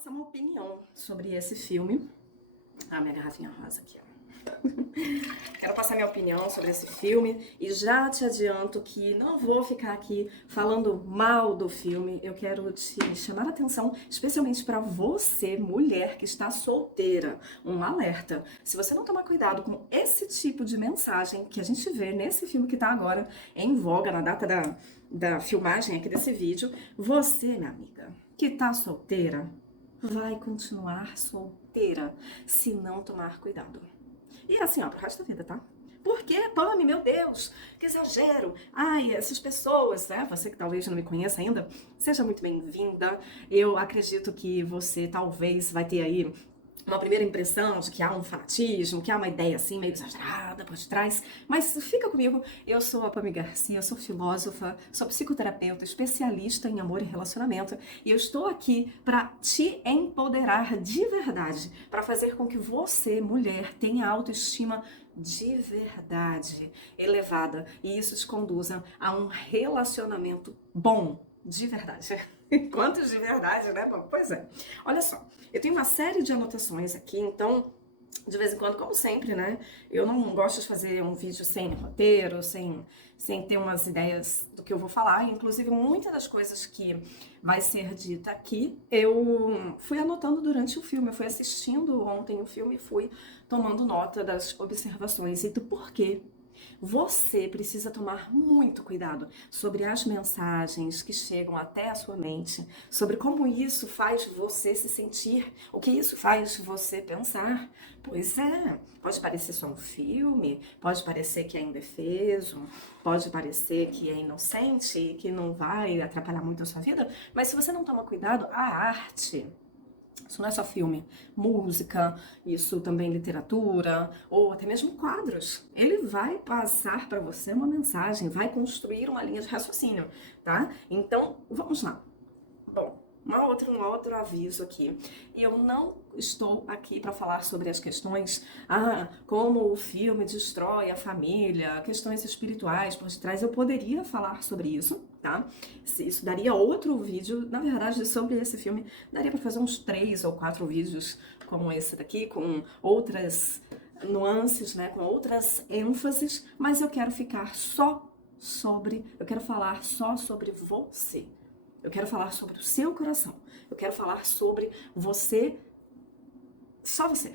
passar uma opinião sobre esse filme. Ah, minha garrafinha rosa aqui, ó. Quero passar minha opinião sobre esse filme e já te adianto que não vou ficar aqui falando mal do filme. Eu quero te chamar a atenção, especialmente para você, mulher que está solteira. Um alerta. Se você não tomar cuidado com esse tipo de mensagem que a gente vê nesse filme que está agora em voga na data da filmagem aqui desse vídeo, você, minha amiga, que está solteira, vai continuar solteira se não tomar cuidado. E assim, ó, pro resto da vida, tá? Por quê, Pami? Meu Deus, que exagero. Ai, essas pessoas, né? Você que talvez não me conheça ainda, seja muito bem-vinda. Eu acredito que você talvez vai ter aí uma primeira impressão de que há um fanatismo, que há uma ideia assim meio exagerada por detrás, mas fica comigo, eu sou a Pami Garcia, sou filósofa, sou psicoterapeuta, especialista em amor e relacionamento, e eu estou aqui para te empoderar de verdade, para fazer com que você, mulher, tenha autoestima de verdade elevada, e isso te conduza a um relacionamento bom, de verdade. Quantos de verdade, né? Bom, pois é. Olha só, eu tenho uma série de anotações aqui, então, de vez em quando, como sempre, né? Eu não gosto de fazer um vídeo sem roteiro, sem ter umas ideias do que eu vou falar. Inclusive, muitas das coisas que vai ser dita aqui, eu fui anotando durante o filme. Eu fui assistindo ontem o filme e fui tomando nota das observações e do porquê. Você precisa tomar muito cuidado sobre as mensagens que chegam até a sua mente, sobre como isso faz você se sentir, o que isso faz você pensar. Pois é, pode parecer só um filme, pode parecer que é indefeso, pode parecer que é inocente e que não vai atrapalhar muito a sua vida, mas se você não toma cuidado, a arte. Isso não é só filme, música, isso também literatura, ou até mesmo quadros. Ele vai passar para você uma mensagem, vai construir uma linha de raciocínio, tá? Então, vamos lá. Bom, um outro aviso aqui. Eu não estou aqui para falar sobre as questões, como o filme destrói a família, questões espirituais por detrás. Eu poderia falar sobre isso, tá? Isso daria outro vídeo, na verdade, sobre esse filme, daria para fazer uns 3 ou 4 vídeos como esse daqui, com outras nuances, né, com outras ênfases, mas eu quero eu quero falar só sobre você. Eu quero falar sobre o seu coração. Eu quero falar sobre você, só você.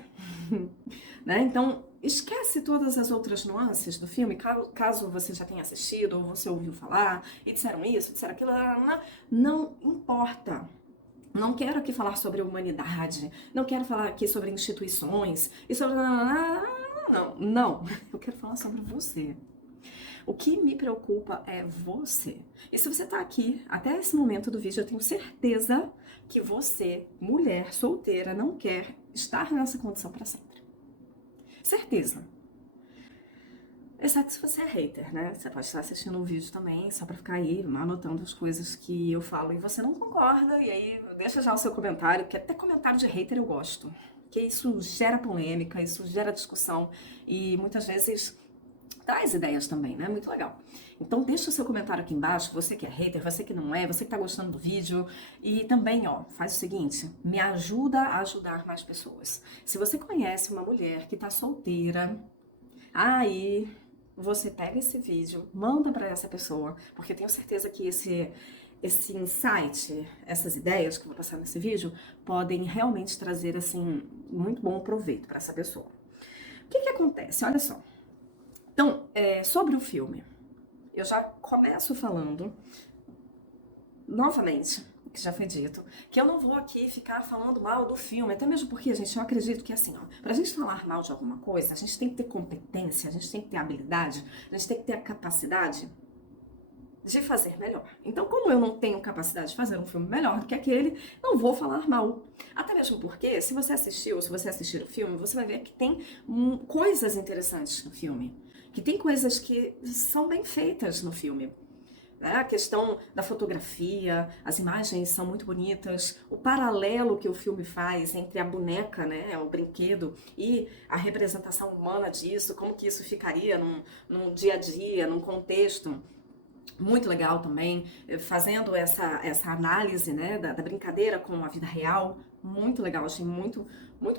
Né? Então, esquece todas as outras nuances do filme, caso você já tenha assistido ou você ouviu falar e disseram isso, disseram aquilo, não importa. Não quero aqui falar sobre humanidade, não quero falar aqui sobre instituições e sobre... Não. Eu quero falar sobre você. O que me preocupa é você. E se você está aqui até esse momento do vídeo, eu tenho certeza que você, mulher solteira, não quer estar nessa condição para sempre. Certeza. Exceto se você é hater, né? Você pode estar assistindo um vídeo também, só pra ficar aí anotando as coisas que eu falo e você não concorda, e aí deixa já o seu comentário, que até comentário de hater eu gosto. Que isso gera polêmica, isso gera discussão e muitas vezes traz ideias também, né? Muito legal. Então deixa o seu comentário aqui embaixo, você que é hater, você que não é, você que tá gostando do vídeo. E também, ó, faz o seguinte, me ajuda a ajudar mais pessoas. Se você conhece uma mulher que tá solteira, aí você pega esse vídeo, manda pra essa pessoa, porque eu tenho certeza que esse insight, essas ideias que eu vou passar nesse vídeo, podem realmente trazer, assim, muito bom proveito pra essa pessoa. O que acontece? Olha só. Então, sobre o filme, eu já começo falando, novamente, o que já foi dito, que eu não vou aqui ficar falando mal do filme, até mesmo porque, gente, eu acredito que assim, ó, pra gente falar mal de alguma coisa, a gente tem que ter competência, a gente tem que ter habilidade, a gente tem que ter a capacidade de fazer melhor. Então, como eu não tenho capacidade de fazer um filme melhor do que aquele, não vou falar mal. Até mesmo porque, se você assistir o filme, você vai ver que tem coisas interessantes no filme. Que tem coisas que são bem feitas no filme. A questão da fotografia, as imagens são muito bonitas, o paralelo que o filme faz entre a boneca, né, o brinquedo, e a representação humana disso, como que isso ficaria num dia a dia, num contexto. Muito legal também, fazendo essa análise, né, da brincadeira com a vida real. Muito legal, achei muito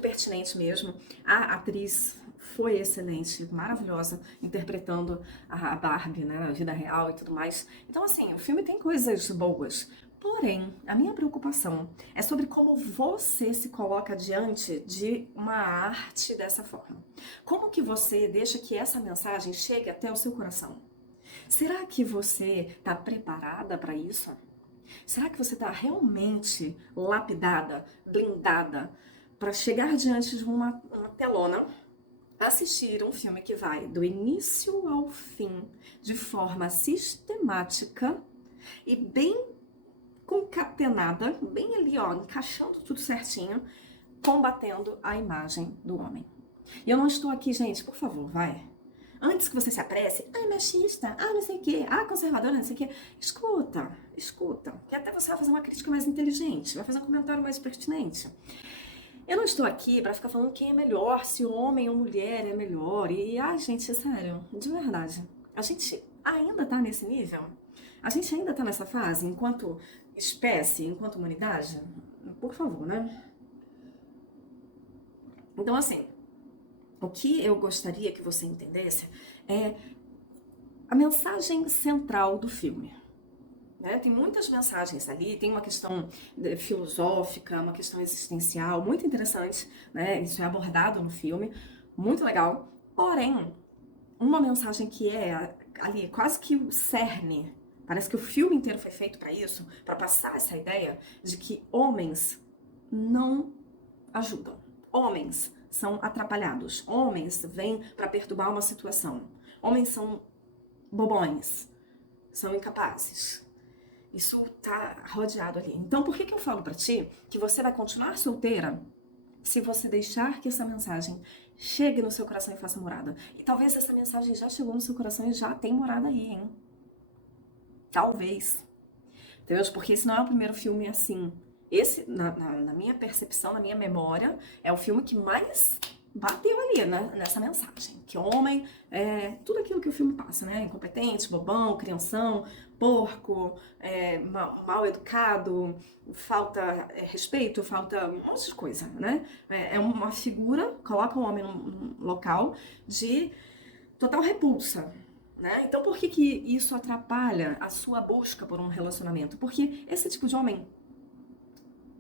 pertinente mesmo. A atriz foi excelente, maravilhosa, interpretando a Barbie, né, na vida real e tudo mais. Então, assim, o filme tem coisas boas. Porém, a minha preocupação é sobre como você se coloca diante de uma arte dessa forma. Como que você deixa que essa mensagem chegue até o seu coração? Será que você está preparada para isso? Será que você está realmente lapidada, blindada para chegar diante de uma telona, assistir um filme que vai do início ao fim, de forma sistemática e bem concatenada, bem ali, ó, encaixando tudo certinho, combatendo a imagem do homem? E eu não estou aqui, gente, por favor, vai. Antes que você se apresse, machista, não sei o quê, conservadora, não sei o quê. Escuta, que até você vai fazer uma crítica mais inteligente, vai fazer um comentário mais pertinente. Eu não estou aqui para ficar falando quem é melhor, se homem ou mulher é melhor. E, gente, sério, de verdade, a gente ainda tá nesse nível? A gente ainda tá nessa fase, enquanto espécie, enquanto humanidade? Por favor, né? Então, assim, o que eu gostaria que você entendesse é a mensagem central do filme. Né? Tem muitas mensagens ali, tem uma questão filosófica, uma questão existencial, muito interessante, né? Isso é abordado no filme, muito legal. Porém, uma mensagem que é ali quase que o cerne, parece que o filme inteiro foi feito para isso, para passar essa ideia de que homens não ajudam. Homens são atrapalhados. Homens vêm para perturbar uma situação. Homens são bobões, são incapazes. Isso tá rodeado ali. Então, por que eu falo para ti que você vai continuar solteira se você deixar que essa mensagem chegue no seu coração e faça morada? E talvez essa mensagem já chegou no seu coração e já tem morada aí, hein? Talvez. Entendeu? Porque esse não é o primeiro filme assim. Esse, na minha percepção, na minha memória, é o filme que mais bateu ali, né, nessa mensagem. Que homem é tudo aquilo que o filme passa, né? Incompetente, bobão, crianção, porco, mal educado, falta respeito, falta um monte de coisa, né? É uma figura, coloca o homem num local de total repulsa. Né? Então por que isso atrapalha a sua busca por um relacionamento? Porque esse tipo de homem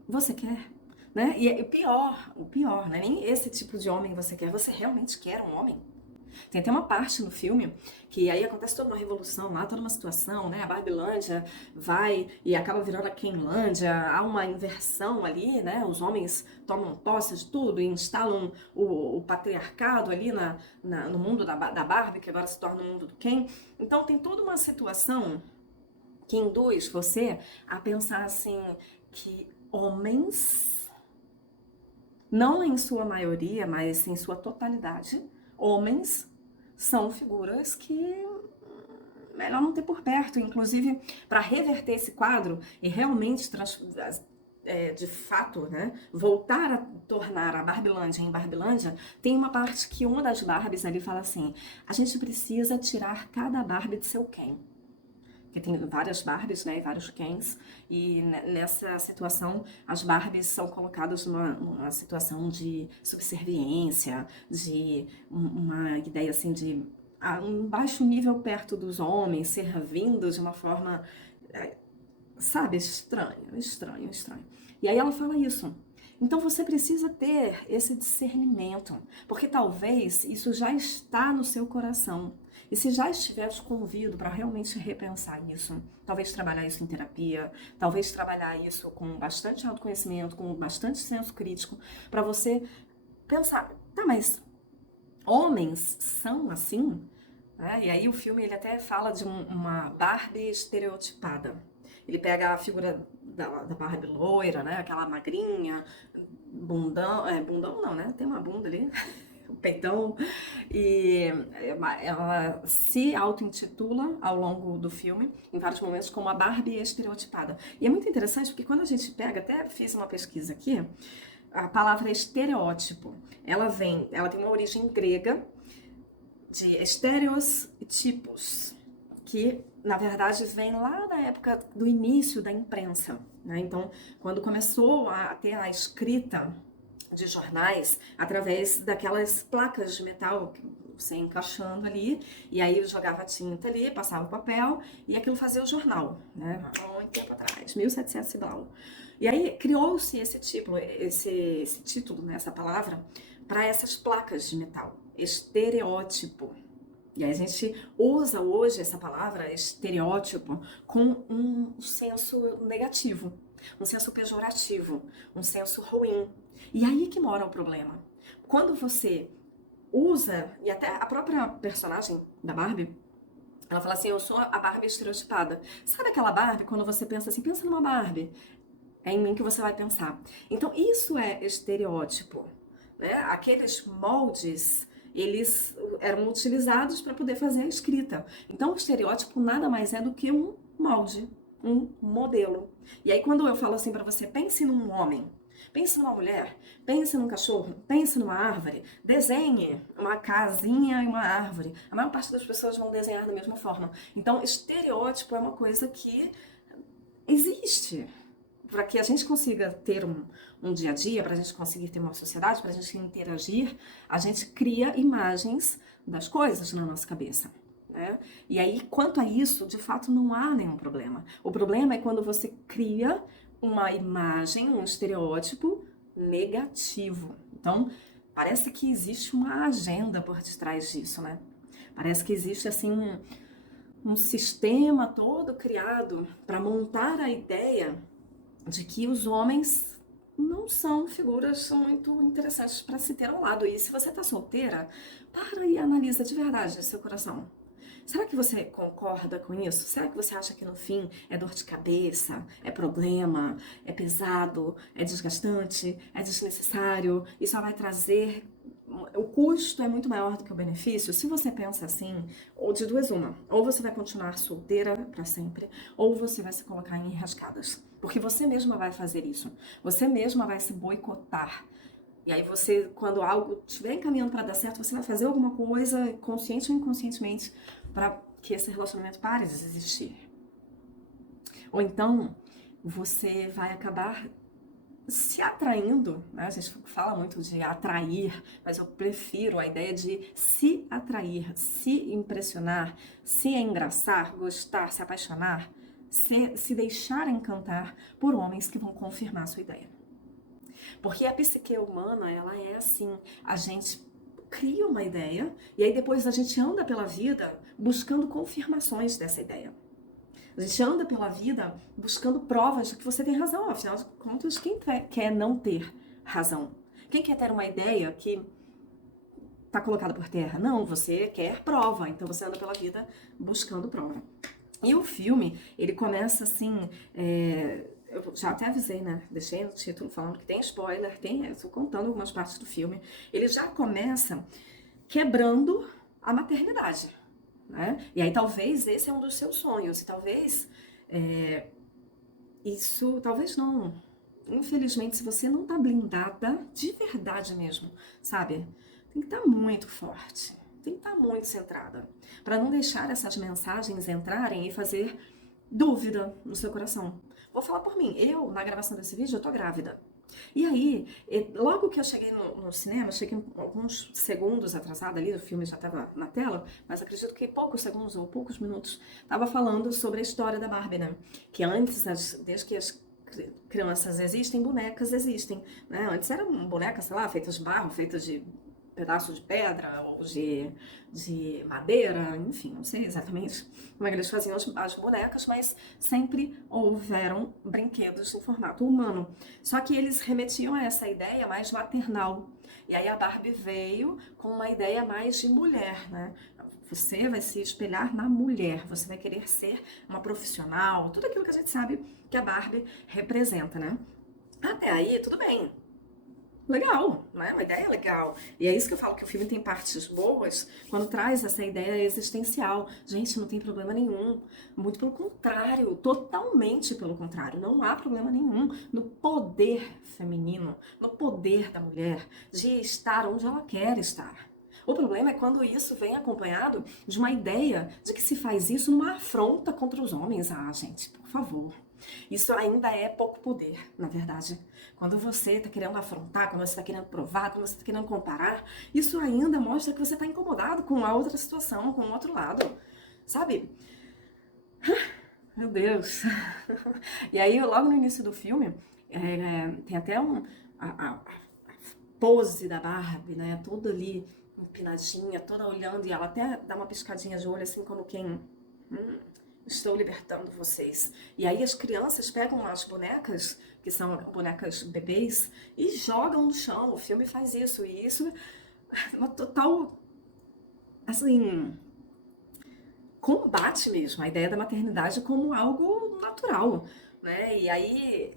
você quer, né? E o pior, né? Nem esse tipo de homem você quer, você realmente quer um homem? Tem até uma parte no filme que aí acontece toda uma revolução lá, toda uma situação, né? A Barbilândia vai e acaba virando a Kenlândia, há uma inversão ali, né? Os homens tomam posse de tudo e instalam o patriarcado ali no mundo da Barbie, que agora se torna o mundo do Ken. Então tem toda uma situação que induz você a pensar assim, que homens, não em sua maioria, mas em sua totalidade, homens são figuras que melhor não ter por perto. Inclusive, para reverter esse quadro e realmente de fato, né, voltar a tornar a Barbilândia em Barbilândia, tem uma parte que uma das Barbies ali fala assim: a gente precisa tirar cada Barbie de seu Ken. Porque tem várias Barbies, né, e vários Kens, e nessa situação as Barbies são colocadas numa situação de subserviência, de uma ideia assim de um baixo nível perto dos homens, servindo de uma forma, sabe, estranho. E aí ela fala isso. Então você precisa ter esse discernimento, porque talvez isso já está no seu coração. E se já estiver, te convido para realmente repensar isso. Talvez trabalhar isso em terapia, talvez trabalhar isso com bastante autoconhecimento, com bastante senso crítico, para você pensar, tá, mas homens são assim? E aí o filme ele até fala de uma Barbie estereotipada. Ele pega a figura da Barbie loira, né? Aquela magrinha, bundão, bundão não, né? Tem uma bunda ali, o peitão, e ela se auto-intitula ao longo do filme, em vários momentos, como a Barbie estereotipada. E é muito interessante porque quando a gente pega, até fiz uma pesquisa aqui, a palavra estereótipo, ela tem uma origem grega, de estéreos e tipos, que, na verdade, vem lá da época do início da imprensa, né? Então, quando começou a ter a escrita de jornais através daquelas placas de metal que você ia encaixando ali, e aí jogava tinta ali, passava o papel, e aquilo fazia o jornal, né? Há muito tempo atrás, 1700 e blá. E aí criou-se esse título, né, essa palavra, para essas placas de metal, estereótipo. E aí a gente usa hoje essa palavra, estereótipo, com um senso negativo, um senso pejorativo, um senso ruim. E aí que mora o problema. Quando você usa, e até a própria personagem da Barbie, ela fala assim, eu sou a Barbie estereotipada. Sabe aquela Barbie, quando você pensa assim, pensa numa Barbie, é em mim que você vai pensar. Então isso é estereótipo, né? Aqueles moldes, eles eram utilizados para poder fazer a escrita. Então o estereótipo nada mais é do que um molde, um modelo. E aí quando eu falo assim para você, pense num homem, pense numa mulher, pense num cachorro, pense numa árvore, desenhe uma casinha e uma árvore. A maior parte das pessoas vão desenhar da mesma forma. Então, estereótipo é uma coisa que existe. Para que a gente consiga ter um dia a dia, para a gente conseguir ter uma sociedade, para a gente interagir, a gente cria imagens das coisas na nossa cabeça. Né? E aí, quanto a isso, de fato, não há nenhum problema. O problema é quando você cria uma imagem, um estereótipo negativo. Então, parece que existe uma agenda por detrás disso, né? Parece que existe, assim, um sistema todo criado para montar a ideia de que os homens não são figuras muito interessantes para se ter ao lado. E se você está solteira, para e analisa de verdade seu coração. Será que você concorda com isso? Será que você acha que no fim é dor de cabeça, é problema, é pesado, é desgastante, é desnecessário e só vai trazer... O custo é muito maior do que o benefício? Se você pensa assim, ou de duas uma, ou você vai continuar solteira para sempre, ou você vai se colocar em enrascadas. Porque você mesma vai fazer isso. Você mesma vai se boicotar. E aí você, quando algo estiver encaminhando para dar certo, você vai fazer alguma coisa, consciente ou inconscientemente, para que esse relacionamento pare de existir. Ou então, você vai acabar se atraindo, né? A gente fala muito de atrair, mas eu prefiro a ideia de se atrair, se impressionar, se engraçar, gostar, se apaixonar, se deixar encantar por homens que vão confirmar a sua ideia. Porque a psique humana, ela é assim, a gente cria uma ideia e aí depois a gente anda pela vida buscando confirmações dessa ideia. A gente anda pela vida buscando provas de que você tem razão. Afinal de contas, quem quer não ter razão? Quem quer ter uma ideia que está colocada por terra? Não, você quer prova. Então você anda pela vida buscando prova. E o filme, ele começa assim... eu já até avisei, né? Deixei no título falando que tem spoiler, estou contando algumas partes do filme. Ele já começa quebrando a maternidade, né? E aí talvez esse é um dos seus sonhos, e talvez talvez não. Infelizmente, se você não tá blindada, de verdade mesmo, sabe? Tem que estar muito forte, tem que estar muito centrada, para não deixar essas mensagens entrarem e fazer dúvida no seu coração. Vou falar por mim, na gravação desse vídeo, eu tô grávida. E aí, logo que eu cheguei no cinema, cheguei alguns segundos atrasada ali, o filme já estava na tela, mas acredito que poucos segundos ou poucos minutos, estava falando sobre a história da Barbie, né? Que antes, desde que as crianças existem, bonecas existem, né? Antes eram bonecas, sei lá, feitas de barro, feitas de pedaço de pedra ou de madeira, enfim, não sei exatamente como é que eles faziam as bonecas, mas sempre houveram brinquedos em formato humano. Só que eles remetiam a essa ideia mais maternal. E aí a Barbie veio com uma ideia mais de mulher, né? Você vai se espelhar na mulher, você vai querer ser uma profissional, tudo aquilo que a gente sabe que a Barbie representa, né? Até aí, tudo bem. Legal, né? Uma ideia legal. E é isso que eu falo, que o filme tem partes boas quando traz essa ideia existencial. Gente, não tem problema nenhum. Muito pelo contrário, totalmente pelo contrário. Não há problema nenhum no poder feminino, no poder da mulher de estar onde ela quer estar. O problema é quando isso vem acompanhado de uma ideia de que se faz isso numa afronta contra os homens. Ah, gente, por favor. Isso ainda é pouco poder, na verdade. Quando você está querendo afrontar, quando você está querendo provar, quando você está querendo comparar, isso ainda mostra que você está incomodado com a outra situação, com o outro lado, sabe? Meu Deus. E aí, logo no início do filme, tem até a pose da Barbie, né? Toda ali empinadinha, toda olhando, e ela até dá uma piscadinha de olho, assim, como quem... estou libertando vocês. E aí as crianças pegam as bonecas, que são bonecas bebês, e jogam no chão. O filme faz isso, e isso é uma total, assim, combate mesmo a ideia da maternidade como algo natural, né? E aí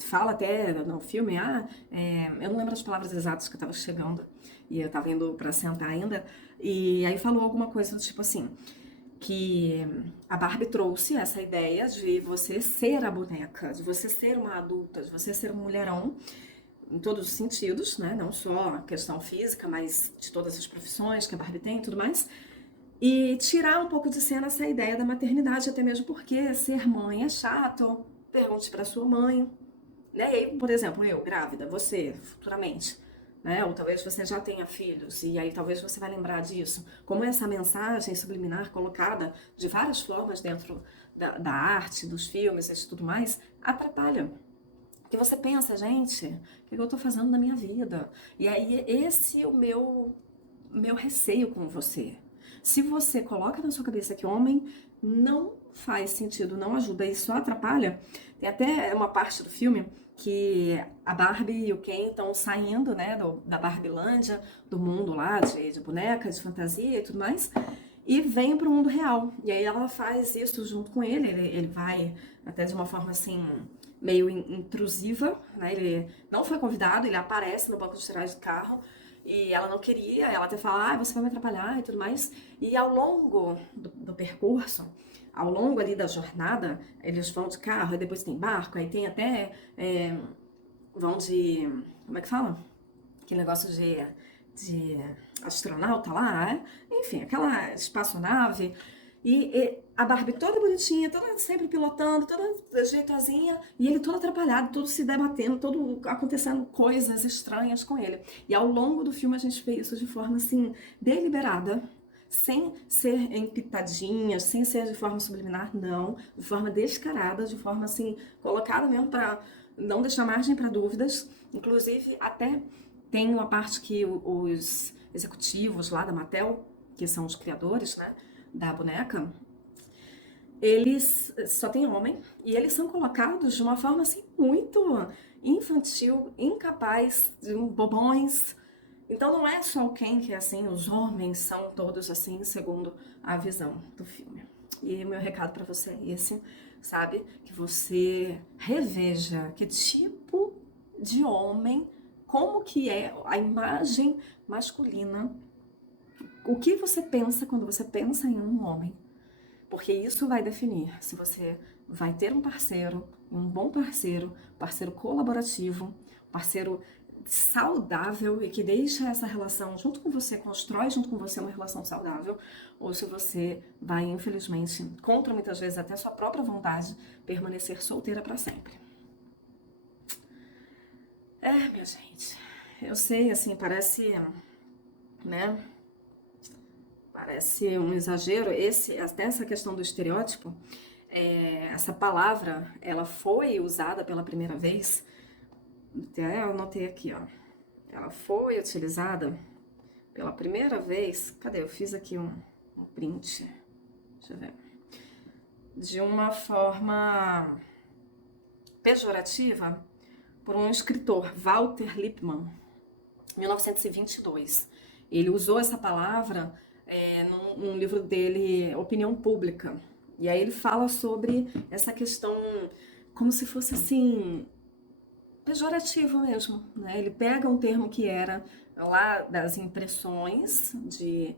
fala até no filme, eu não lembro as palavras exatas que eu tava chegando, e eu tava indo pra sentar ainda, e aí falou alguma coisa do tipo assim, que a Barbie trouxe essa ideia de você ser a boneca, de você ser uma adulta, de você ser um mulherão, em todos os sentidos, né? Não só a questão física, mas de todas as profissões que a Barbie tem e tudo mais. E tirar um pouco de cena essa ideia da maternidade, até mesmo porque ser mãe é chato. Pergunte para sua mãe, né? E aí, por exemplo, eu grávida, você futuramente, né? Ou talvez você já tenha filhos e aí talvez você vai lembrar disso. Como essa mensagem subliminar colocada de várias formas dentro da arte, dos filmes e tudo mais, atrapalha. Porque você pensa, gente, o que eu estou fazendo na minha vida? E aí esse é o meu receio com você. Se você coloca na sua cabeça que homem não faz sentido, não ajuda e só atrapalha, tem até uma parte do filme que a Barbie e o Ken estão saindo, né, da Barbilândia, do mundo lá de boneca, de fantasia e tudo mais, e vem para o mundo real. E aí ela faz isso junto com ele vai até de uma forma assim, meio intrusiva, né, ele não foi convidado, ele aparece no banco de trás do carro, e ela não queria, ela até fala, você vai me atrapalhar e tudo mais. E ao longo do percurso, ao longo ali da jornada, eles vão de carro, aí depois tem barco, aí tem até, vão de, como é que fala? Aquele negócio de astronauta lá, enfim, aquela espaçonave. E a Barbie toda bonitinha, toda sempre pilotando, toda jeitosinha, e ele todo atrapalhado, tudo se debatendo, todo acontecendo coisas estranhas com ele. E ao longo do filme a gente vê isso de forma assim, deliberada, sem ser em pitadinhas, sem ser de forma subliminar, não, de forma descarada, de forma assim, colocada mesmo para não deixar margem para dúvidas. Inclusive, até tem uma parte que os executivos lá da Mattel, que são os criadores, né, da boneca, eles só tem homem e eles são colocados de uma forma assim muito infantil, incapaz, bobões. Então não é só o Ken que é assim, os homens são todos assim, segundo a visão do filme. E o meu recado para você é esse, sabe? Que você reveja que tipo de homem, como que é a imagem masculina, o que você pensa quando você pensa em um homem. Porque isso vai definir se você vai ter um parceiro, um bom parceiro, parceiro colaborativo, parceiro saudável e que deixa essa relação junto com você, constrói junto com você uma relação saudável, ou se você vai, infelizmente, contra muitas vezes até sua própria vontade, permanecer solteira para sempre. Minha gente, eu sei, assim, parece, né, parece um exagero, até essa questão do estereótipo, essa palavra, ela foi usada pela primeira vez, até eu anotei aqui, ó, ela foi utilizada pela primeira vez, cadê? Eu fiz aqui um print, deixa eu ver, de uma forma pejorativa por um escritor, Walter Lippmann, em 1922. Ele usou essa palavra num livro dele, Opinião Pública. E aí ele fala sobre essa questão como se fosse assim, pejorativo mesmo, né? Ele pega um termo que era lá das impressões de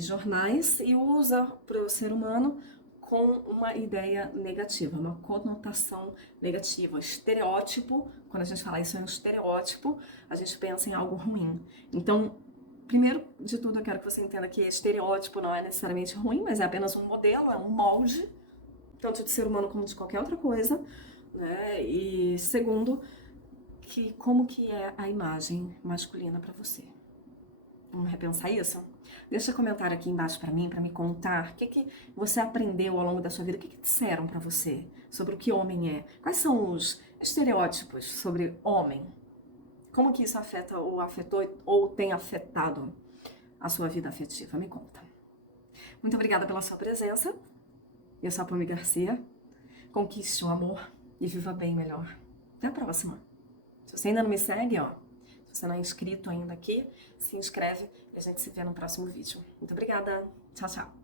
jornais e usa para o ser humano com uma ideia negativa, uma conotação negativa. Estereótipo, quando a gente fala isso é um estereótipo, a gente pensa em algo ruim. Então, primeiro de tudo, eu quero que você entenda que estereótipo não é necessariamente ruim, mas é apenas um modelo, é um molde, tanto de ser humano como de qualquer outra coisa, né? E segundo, que como que é a imagem masculina pra você? Vamos repensar isso? Deixa um comentário aqui embaixo pra mim, pra me contar o que você aprendeu ao longo da sua vida, o que disseram pra você sobre o que homem é. Quais são os estereótipos sobre homem? Como que isso afeta ou afetou ou tem afetado a sua vida afetiva? Me conta. Muito obrigada pela sua presença. Eu sou a Pami Garcia. Conquiste o amor e viva bem melhor. Até a próxima. Se você ainda não me segue, ó, se você não é inscrito ainda aqui, se inscreve e a gente se vê no próximo vídeo. Muito obrigada. Tchau, tchau.